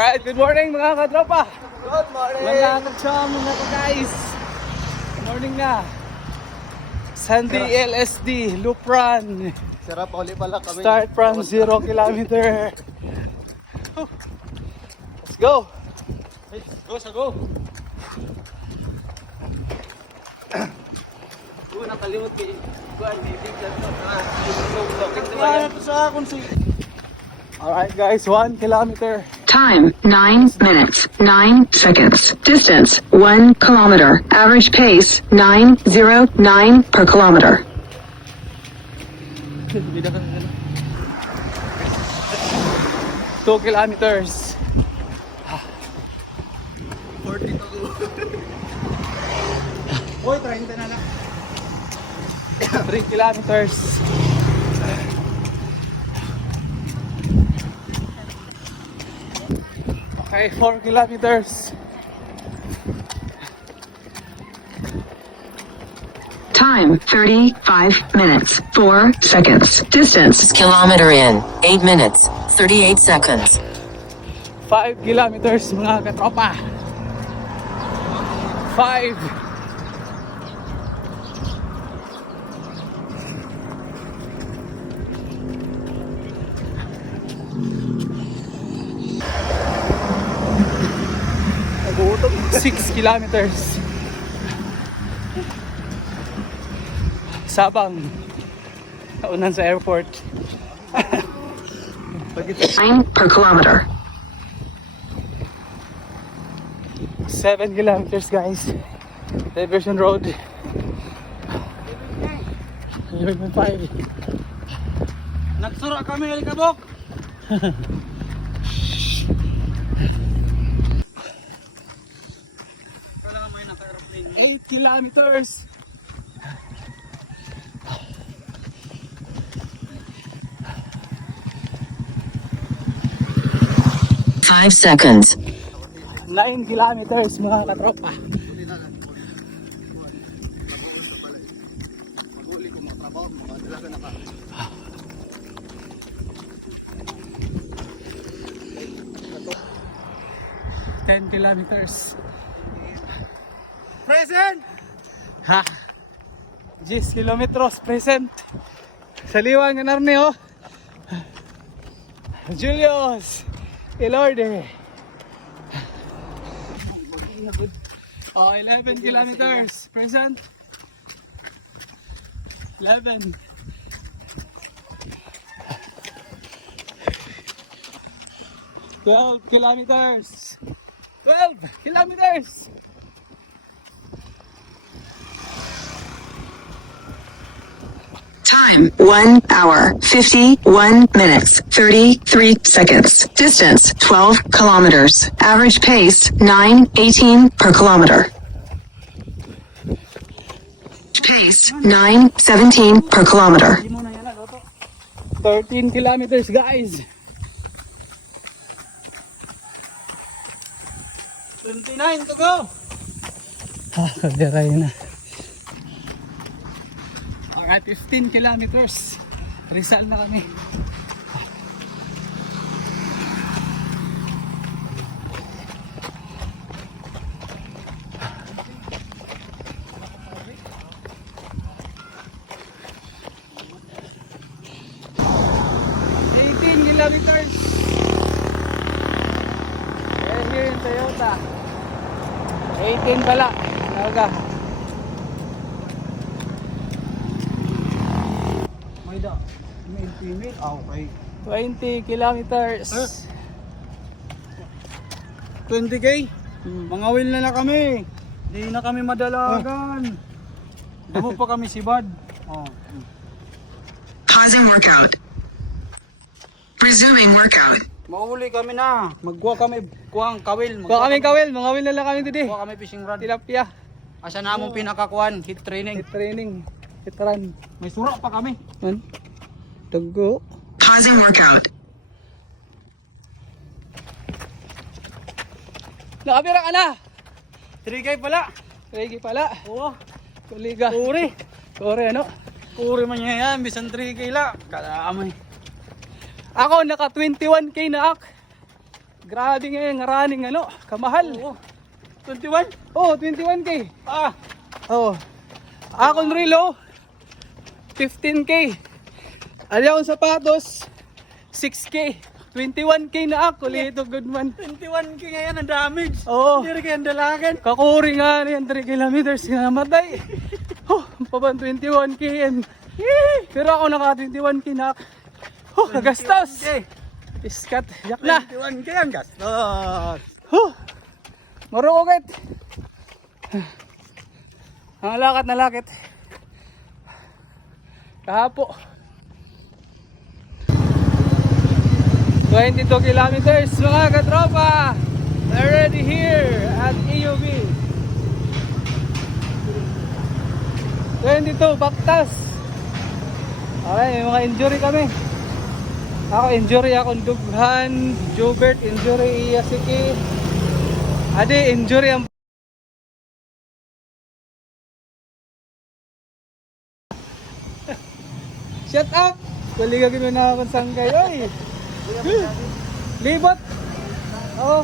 Alright, good morning mga katropa. Good morning! Mga kacham, mga guys. Good morning na. Sandy LSD, loop run. Sarap uli pala kami. Start from 0 kilometer. Let's go. Go sa go! Nakalimot kayo. Sa akong si... Alright guys, 1 kilometer. Time 9 minutes 9 seconds. Distance 1 kilometer. Average pace 909 per kilometer. 2 kilometers. 40 to go. Hoy, 30 na lang. 3 kilometers. Okay, 4 kilometers. Time 35 minutes 4 seconds. Distance Kilometer in 8 minutes 38 seconds. 5 kilometers mga katropa. 5. Nagutom. 6 kilometers. Sabang. Naunan sa airport. 9 per kilometer. 7 kilometers guys. Diversion road. 11.5. Nagsura kami, Alikabok! Kailangan may naka-aeroplane. 8 kilometers. Five seconds. 9 kilometers mga katropa. Mag-uli ko mga trabaho, makadala ka na ka. 10 kilometers. Present! Ha? 10 kilometros present. Sa liwang ng Arne oh. Julius Ilorde. Oh, 11 kilometers present. 11. 12 kilometers. 12 kilometers. Time 1 hour 51 minutes 33 seconds. Distance 12 kilometers. Average pace 918 per kilometer. Pace 917 per kilometer. 13 kilometers guys. 29 to go! Diray na. Alright, 15 kilometers. Rizal na kami. Kilometers. Ayan here yung Toyota. 18 pala. Naga. May da. Male, female. Ah, okay. 20 kilometers. 20k? Mga will na na kami. Di na kami madalagan. Damo pa kami si Bad. Oh. Pausing workout. Resuming workout. Mauli kami na. Magkuha kami kuwang kawil. Kuha kami kawil. Mga kawil na lang kami today. Kuha kami fishing rod. Tilapia. Asa na among pinakakuan, hit training. Hit training. Hit run. May sura pa kami. Man. Tugo. Pausing workout. Nakabira ka na. 3k pala. Ready pala. Oo. Kuliga. Kuri. Kore ano? Kuri man yan. Bisan 3k la. Kalaamay. Ako naka 21k na ak. Grabe ngayon, nga running ano, kamahal. Oo. 21? Oh, 21k. Ah, Oh. Akong relo, 15k. Ayaw akong sapatos, 6k. 21k na ako, Lito Goodman. 21 kaya yan ang damage. Oo. Hindi rin kaya ang dalagan. Kakuri nga na yan, 3 kilometers, sinamatay. Oh, paban 21 km. Pero ako naka 21 k na. Oh, nagastos. Iskat, yak na. 21 kaya ang gastos. Huh. Marukit. Ang lakad na lakit. Kahapo. 22 kilometers mga katropa. Already here at EUB. 22 Baktas. Okay, may mga injury kami. Ako injury akong dughan, Jobert injury Iyasiki. Ade injury ang Shut up! Kuligagin mo na akong sanggay, oy! Libot! Oo.